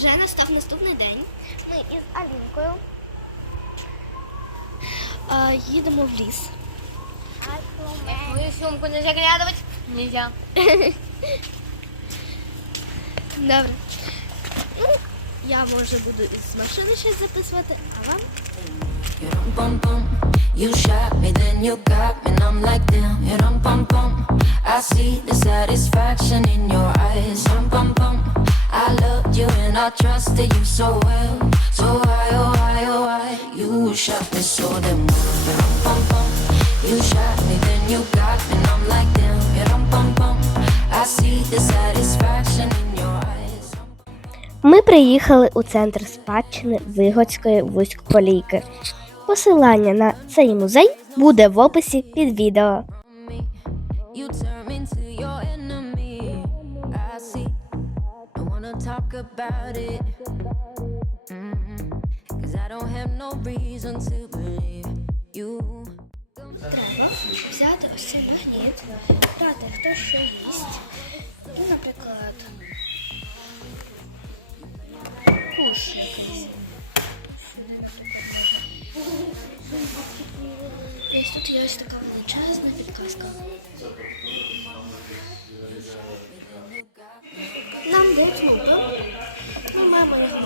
Вже настав наступний день. Ми із Алінкою. А, їдемо в ліс. Мою сумку не заглядувати. Нельзя. Добре. Ну, я може буду із машини щось записувати, а вам You shot me, then you got me, and I'm like damn. You rum bum bum. I see the satisfaction in your I trusted you so well. So why, oh why, oh why? You shot me so damn well. You rum bum bum. You shot me, then you got me, and I'm like damn. You rum bum bum. I see the satisfaction in your eyes. Ми приїхали у центр спадщини Вигодської вузькополійки. Посилання на цей музей буде в описі під відео. You turn into your enemy. I see. Wanna talk about it. Cause I don't have no reason to believe you. треба взяти ось цей магніт, брати хто що їсть. Ну, наприклад, куш. Ось тут є ось така величезна підказка.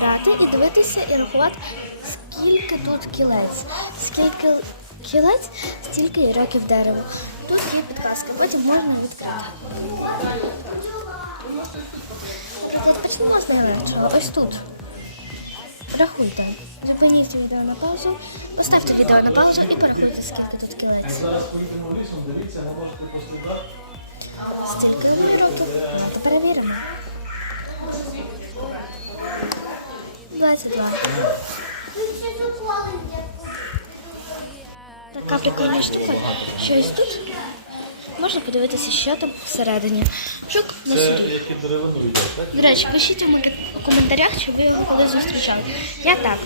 Брати і дивитися і рахувати, скільки тут кілець. Скільки кілець, стільки і років дерева. Тут є підказка, потім можна відкрити. Наприклад, почнемо з найменшого. Ось тут. Рахуйте. Зупиніть відео на паузу, поставте відео на паузу і порахуйте, скільки тут кілець. Стільки років. Давайте перевіримо. 22. Така прикольна штука, що ось тут можна подивитися, що там всередині. Шук на Це як і деревину йде, так? До речі, пишіть у у коментарях, чи ви його коли зустрічали. Я так.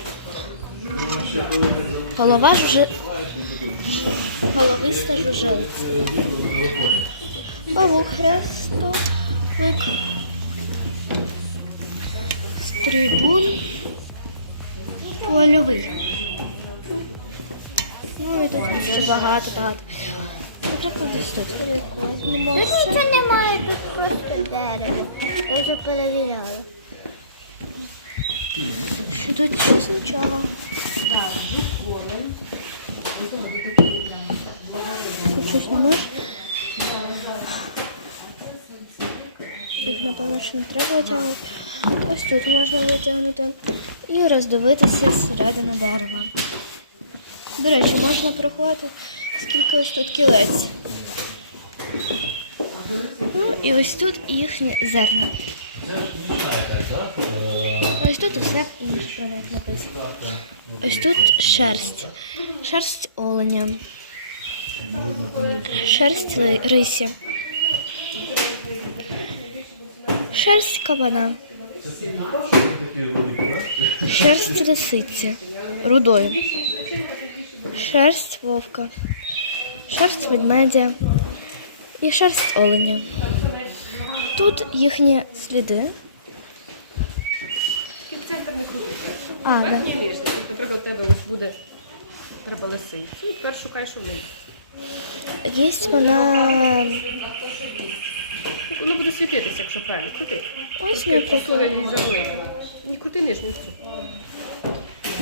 Голова жужи. Головиста жужелиця. Павук хрестовик. Стрибун. Польовий. Ну і тут ще багато, багато. Наприклад, десь тут. Тут нічого немає, тут просто дерево. Я вже перевіряла. Тут що спочатку? Тут щось не можеш? Тут, напевно, що не треба витягнути. Ось тут можна витягнути. І роздивитися зсередини дерева. До речі, можна порахувати, скільки ось тут кілець. Ну, і ось тут їхні зерна. Ось тут усе інше написано. Ось тут шерсть. Шерсть оленя. Шерсть рисі. Шерсть кабана. Шерсть лисиці. Рудої. Шерсть вовка. Шерсть ведмедя. І шерсть оленя. Тут їхні сліди. А, да. Наприклад, у тебе ось буде треба лисицю, тепер шукаєш у них. Є вона. Воно буде світитися, якщо правильно. Крути. Наприклад. сторону завели. Не крути нижню цю.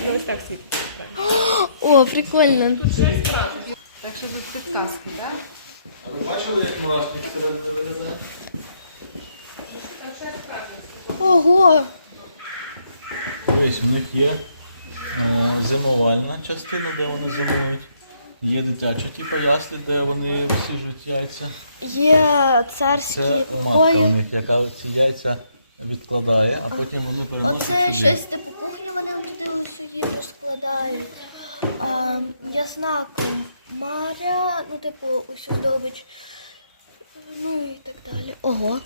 Ну, Ось так світиться. О, прикольно. Тут шерсть правда. Так що тут підказки, так? А ви бачили, як мурашник всередині виглядає? Так. Ого. Дивись, у них є е, зимувальна частина, де вони зимують. Є дитячі, типу ясли, де вони висіжують яйця. Є царські Це матка у них, яка ці яйця відкладає, а потім вони переносять сюди. типу, вони собі розкладають. А, я знак Маря, ну, типу, усю здобич. Ну і так далі. Ого.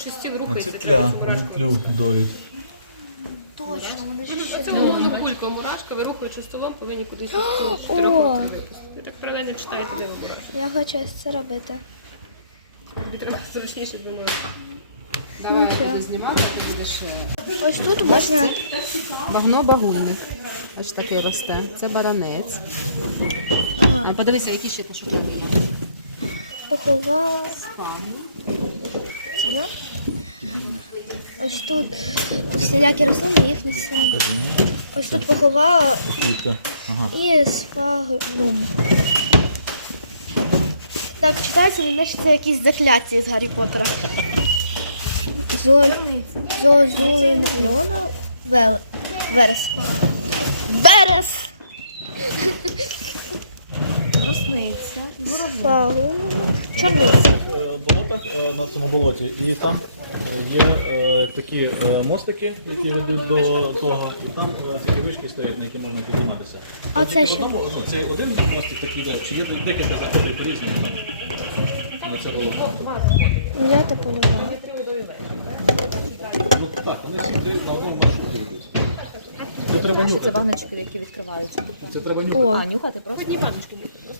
Щось рухається, треба цю мурашку Клюв доїть. Точно, вони Ну, ще Оце умовно кулька мурашка, ви рухаючи столом, повинні кудись цю чотирьохлопці випустити. Ви так паралельно читаєте, де ви мурашка. Я хочу це робити. Тобі треба зручніше би можна. Давай я буду знімати, а ти будеш. е, Ось тут можна. Багно багульник. Аж такий росте. Це баранець. А подивися, які ще шукати є. Спагну. Ось тут всілякі рослини, їх не саме. Ось тут поховала і спагнум. Так, читається, значить це якісь закляття з Гаррі Поттера. Зо... Зо... Зо... Вел... Верес. Берес! Росниця. Чорниця. Е, болотах е, на цьому болоті, і там є е, такі е, мостики, які ведуть до того, і там е, такі вишки стоять, на які можна підніматися. А це В що? одному, ну, це один мостик такий, де, чи є декілька заходів по-різному там на це болото. Я так поняла. Ну так, вони всі йдуть на одному маршруті йдуть. Це треба нюхати. баночки, які відкриваються. Це треба нюхати. А, нюхати просто. Одні баночки.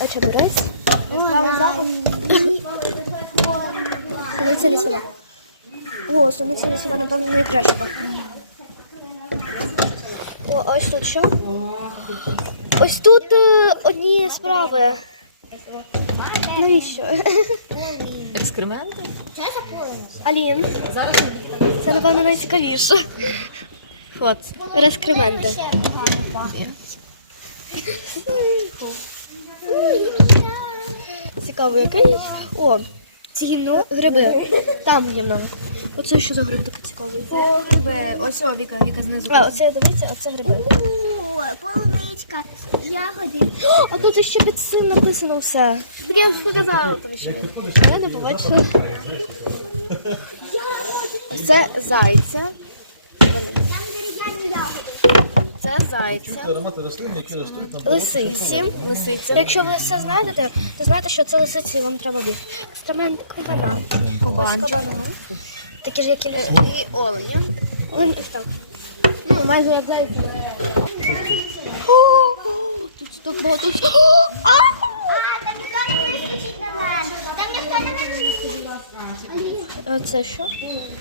А чебурець? О, не а ось тут що? Ось тут одні справи. Навіщо? Екскременти? Це. Алін. Зараз Це, напевно, найцікавіше. що це? Цікаво, який. О, ці гімно гриби. Там гімно. Оце що за гриб такий цікавий? Гриби, ось о, Віка, Віка знизу. А, оце дивіться, оце гриби. Полуничка, ягоди. А тут ще під цим написано все. Я ж показала. Я не побачила. Це зайця. Там дерев'яні ягоди. Це зайця. Лисиці. Лисиця. Якщо ви все знаєте, то знаєте, що це лисиці вам треба буде. Екстремент кабана. Такі ж, як і лисиці. І оленя. Олень ось так. Ну, майже як зайця. Тут сток багато. А, там ніхто не вискочить на мене. Там ніхто не вискочить. А це що?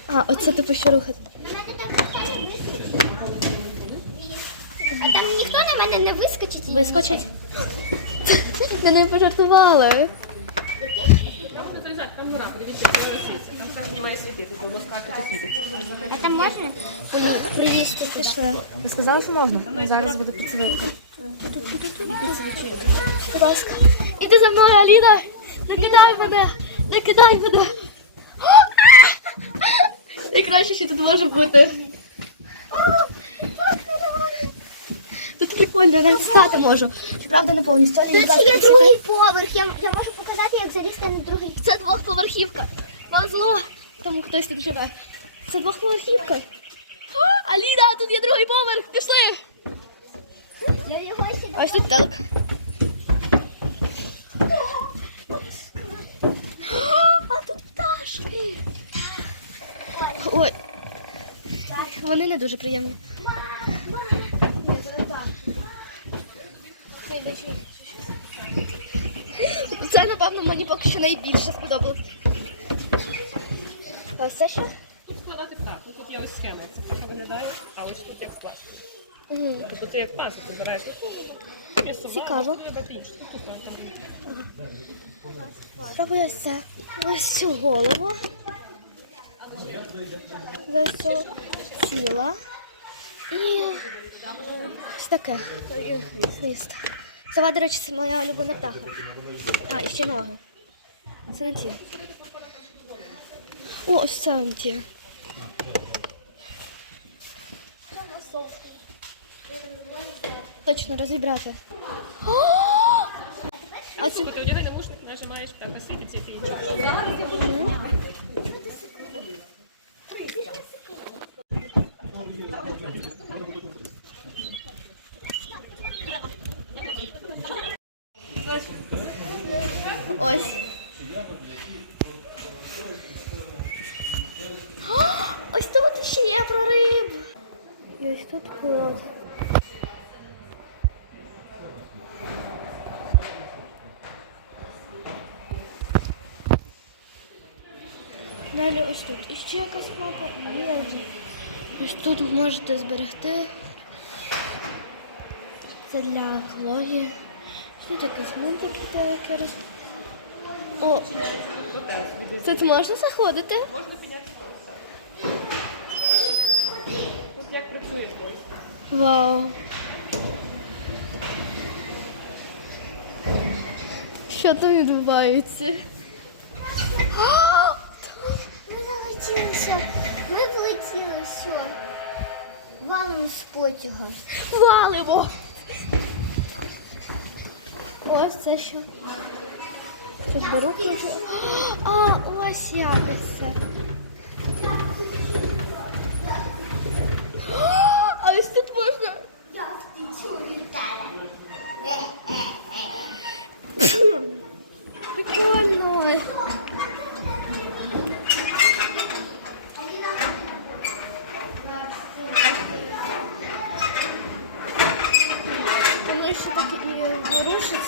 А, оце типу що рухати. На мене там ніхто не вискочить. Там ніхто на мене не вискочить і Вискочить. Ми не пожартували. Там буде залізати, там гора, подивіться, це лисиця. Там все має світити, бо світить. А там можна? Полі, прилізти туди. Ти сказала, що можна? Зараз буде підсвітка. Будь ласка. Іди за мною, Аліна. Не кидай мене. Не кидай мене. Найкраще, що тут може бути. Прикольно, я навіть стати можу. Правда, не повністю. Будь є другий поверх. Я, я можу показати, як залізти на другий. Це двохповерхівка. Вам зло, тому хтось тут живе. Це двохповерхівка. Аліна, тут є другий поверх. Пішли. Я його ще Ось тут так. А тут пташки. Ой. Вони не дуже приємні. Це, напевно, мені поки що найбільше сподобалось. А це що? Тут складати так. Ну, Тут є ось схема, як це фото виглядає, а ось тут як пластик. Тобто ти як пазл, ти збираєш Є Цікаво. тут треба. Тут там. Спробую ось це. Ось цю голову. Ось цю тіло. І ось таке. Хвіст. Сова, до речі, це моя улюблена птаха. А, і ще ноги. Це не ті. О, ось це вон ті. Точно розібрати. А слухай, ти одягай намушник, нажимаєш, птаха світиться, і ти її чуєш. Тут колоди. Далі ось тут іще якась мапа. і є вже. Ось тут можете зберегти. Це для екології. Тут якісь мультики деякі роз... О! Тут можна заходити? От як працює твій? Вау. Що там відбувається? Влетіли, все. Валом з потяга. Валимо! Ось це що. Тут беру кручу. А, ось якось це.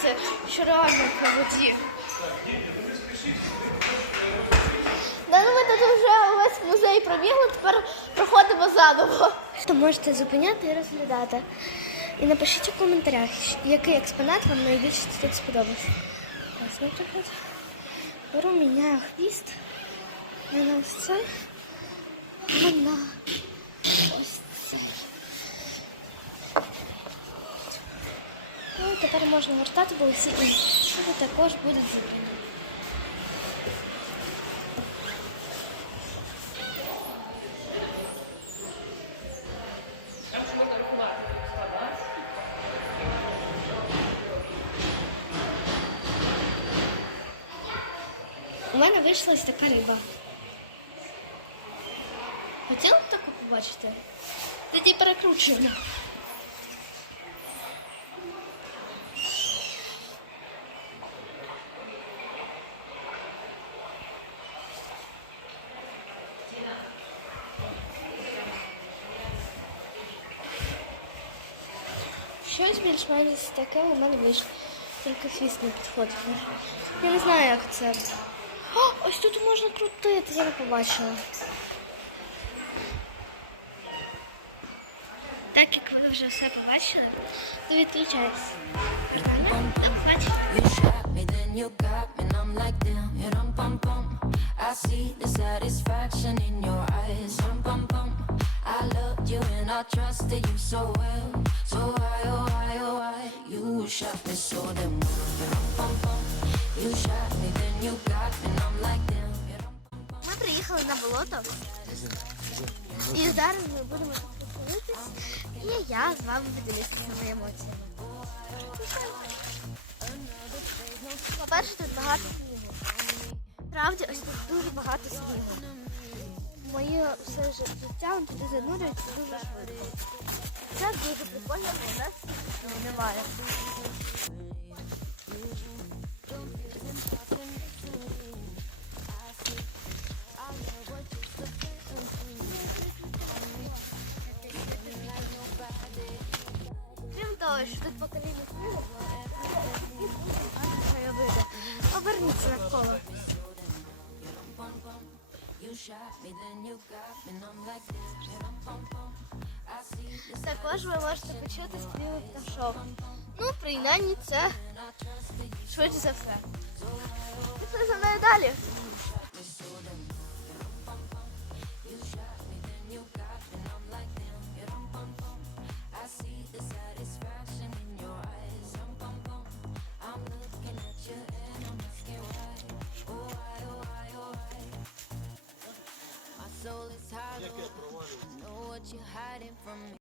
Ворушиться, що реально по воді. Да, ну ми тут вже увесь музей пробігли, тепер проходимо заново. Що можете зупиняти і розглядати. І напишіть у коментарях, який експонат вам найбільше тут сподобався. Ось, наприклад, беру міняю хвіст. На ось це, а на ось це. Ну, тепер можна гортати, бо всі інші також будуть рахувати. У мене вийшла ось така риба. Хотіли б таку побачити? Тоді перекручуємо. Більш-менш таке у мене вийшло. Тільки не підходить. Я не знаю, як це. О, ось тут можна крутити, я не побачила. Так як ви вже все побачили, то bum bum. I see the satisfaction in your eyes, dum bum bum. I loved you and I trusted you so well. So why, oh why, oh why, you shot me so damn well. You shot me, then you got me, and I'm like, damn. Ми приїхали на болото. І зараз ми будемо тут. І я з вами поділюся своїми емоціями. По-перше, тут багато снігу. Справді, ось тут дуже багато снігу. Моє все життя занурюється дуже швидко. Це дуже прикольно, бо у нас немає. Крім того, що тут по Також ви можете почути співи пташок. Ну, принаймні це швидше за все. Пішли за мною далі. I see the satisfaction in your eyes. Dum bum bum. I'm looking at you and I'm asking why. Oh why, oh why, oh why. My soul is hollow. I know what you're hiding from me.